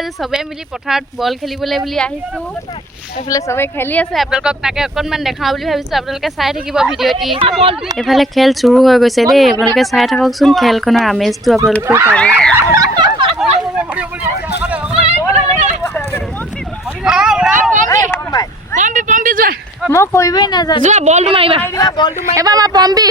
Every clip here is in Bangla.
আজি চবে মিলি পথাৰত বল খেলিবলৈ বুলি আহিছোঁ। এইফালে চবে খেলি আছে আপোনালোকক তাকে অকণমান দেখাওঁ বুলি ভাবিছোঁ আপোনালোকে চাই থাকিব ভিডিঅ'টি এইফালে খেল চুৰু হৈ গৈছে দেই আপোনালোকে চাই থাককচোন খেলখনৰ আমেজটো আপোনালোকেও পাব। মই কৰিবই নাজানো। যোৱা বলটো মাৰিবা। এবাৰ আমাৰ Pompi.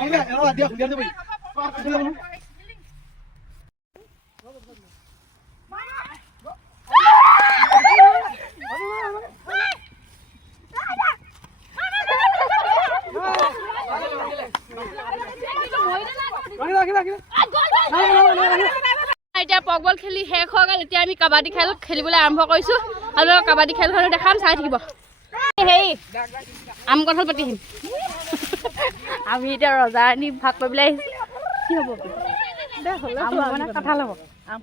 Enggak, enggak, dia, dia, dia, dia, dia, dia, dia, এতিয়া আমি কাবাডী খেল খেলিবলৈ আৰম্ভ কৰিছোঁ। আৰু কাবাডী খেলখনো দেখাম চাই থাকিব। হেৰি আম কঁঠাল পাতি আহিম আমি এতিয়া ৰজাৰাণী ভাগ কৰিবলৈ আহিছোঁ। কি হ'ব? আম হ'ব নে কঁঠাল হ'ব। আম?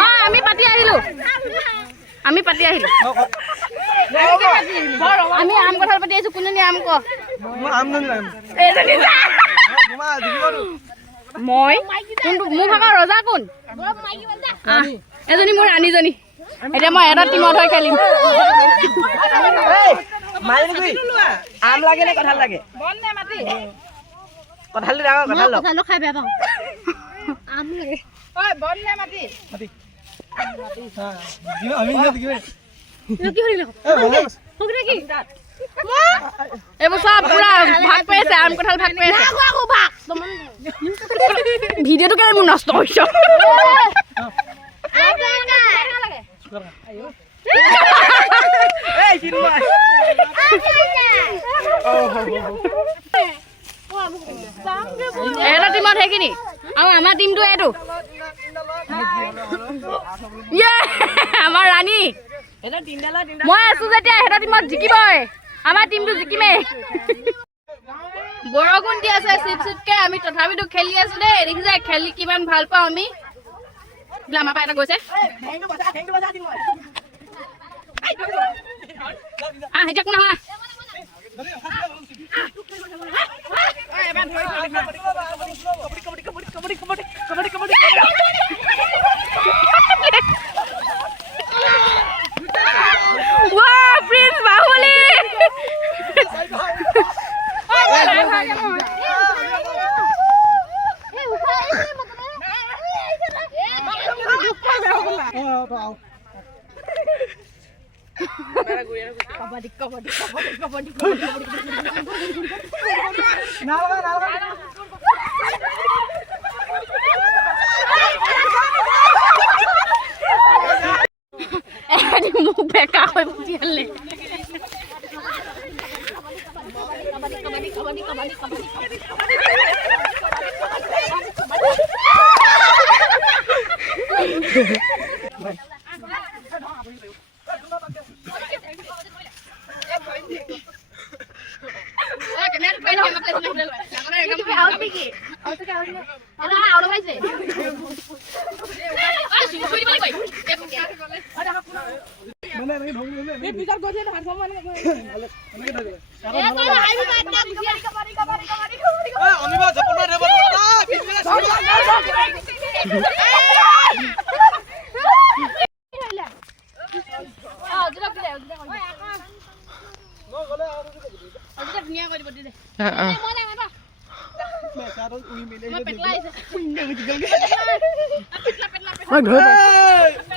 অ, আমি পাতি আহিলো। আমি পাতি আহিলো। আমি আম কঁঠাল পাতি আহিছো কোনে নিয়ে আম ক। মই? কোনটো? মোৰ ভাগৰ ৰজা কোন? এজনী মোৰ ৰাণীজনী এতিয়া মই এটা টিমত হৈ খেলিম। আম লাগে নে কঁঠাল লাগে কঁঠালটো ডাঙৰ কঁঠাল লওক কঁঠালো খাই বেয়া পাওঁ। আম লাগে পুৰা ভাগ কৰি আছে আম কঁঠাল ভাগ কৰি আছে ভিডিঅ'টো কেলে মোৰ নষ্ট হৈছ এটা টিমত সেইখিনি। আৰু আমাৰ টিমটো এইটো। ইয়ে! আমাৰ ৰাণী। মই আছো যেতিয়া সিহঁতৰ টিমত জিকিবই আমাৰ টিমটো জিকিমেই বৰষুণ দি আছে চিট চিটকে আমি তথাপিতো খেলি আছো দেই দেখিছে খেলি কিমান ভালো পাওঁ আমি বোলে আমাৰ পৰা এটা গৈছে আহ এতিয়া কোন আহা মুখ বেকা হৈ পঠিয়ালে ধুনীয়া কৰি দিব দি Masaron, umimili. Lapit lang. Lapit, lapit, lapit. Hey!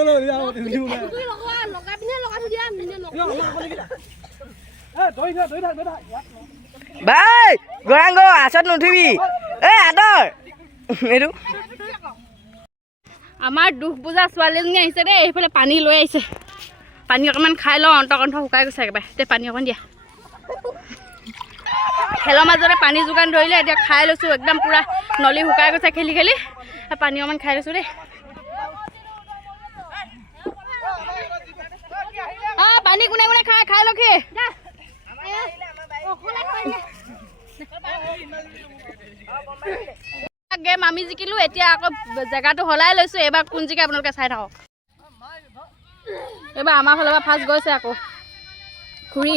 Ano ভাই গৰাংগ আচত নুঠিবি এ আদৰ এইটো আমাৰ দুখ বুজা ছোৱালীজনী আহিছে দেই, এইফালে পানী লৈ আহিছে। পানী অকণমান খাই লওঁ, অন্তকণ্ঠ শুকাই গৈছে একেবাৰে। এতিয়া পানী অকণ দিয়া। খেলৰ মাজতে পানী যোগান ধৰিলে, এতিয়া খাই লৈছোঁ, একদম পূৰা নলী শুকাই গৈছে খেলি খেলি। পানী অকণমান খাই লৈছোঁ দেই। অঁ, পানী কোনে কোনে খাই খাই লখি গেম আমি জিকিলোঁ এতিয়া আকৌ জেগাটো সলাই লৈছোঁ এইবাৰ কোন জিকে আপোনালোকে চাই থাকক। এইবাৰ আমাৰ ফালৰ পৰা ফাৰ্ষ্ট গৈছে আকৌ। খুৰী।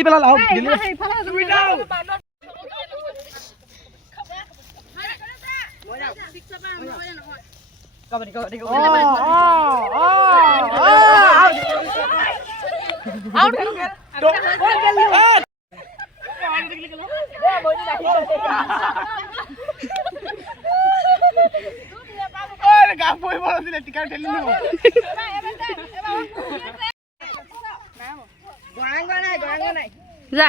ই ই পেলালে ই পেলালে আহক দিলে কাবাডী কাবাডী যা।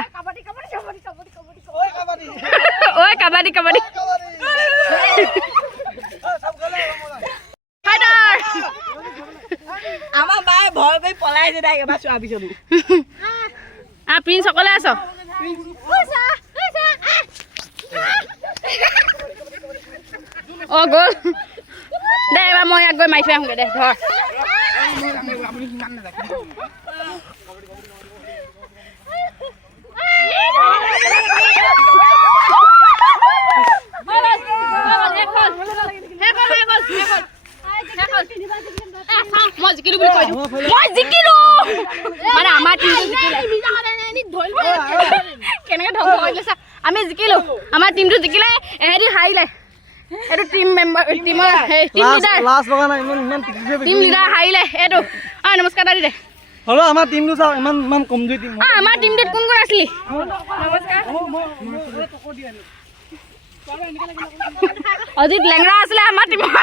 ঐ কাবাডী কাবাডী। ফাইটাৰ আমাৰ বায়ে ভয় কৰি পলাইছে তাইক এবাৰ চোৱাৰ পিছতো। আ প্ৰিন্স অকলে আছ? অ গ'ল। দে এবাৰ মই ইয়াত গৈ মাৰি থৈ আহোঁগৈ দে ধৰ। আমি জিকিলো। আমাৰ টিমটো জিকিলে এহেঁতি হাৰিলে। এইটো টিম মেম্বাৰ টিমৰ লিডাৰ টিম লিডাৰ হাৰিলে এইটো। অ নমস্কাৰ দাদি দে। হ'লেও আমাৰ টিমটো চাওক ইমান ইমান কমজুৰি টিম অ আমাৰ টিমটোত কোন কোন আছিলি? অজিত লেংৰা আছিলে আমাৰ টিমত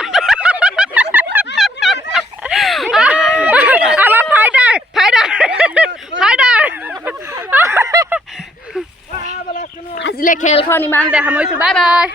আজিলে খেলখন ইমানতে সামৰিছোঁ বাই বাই।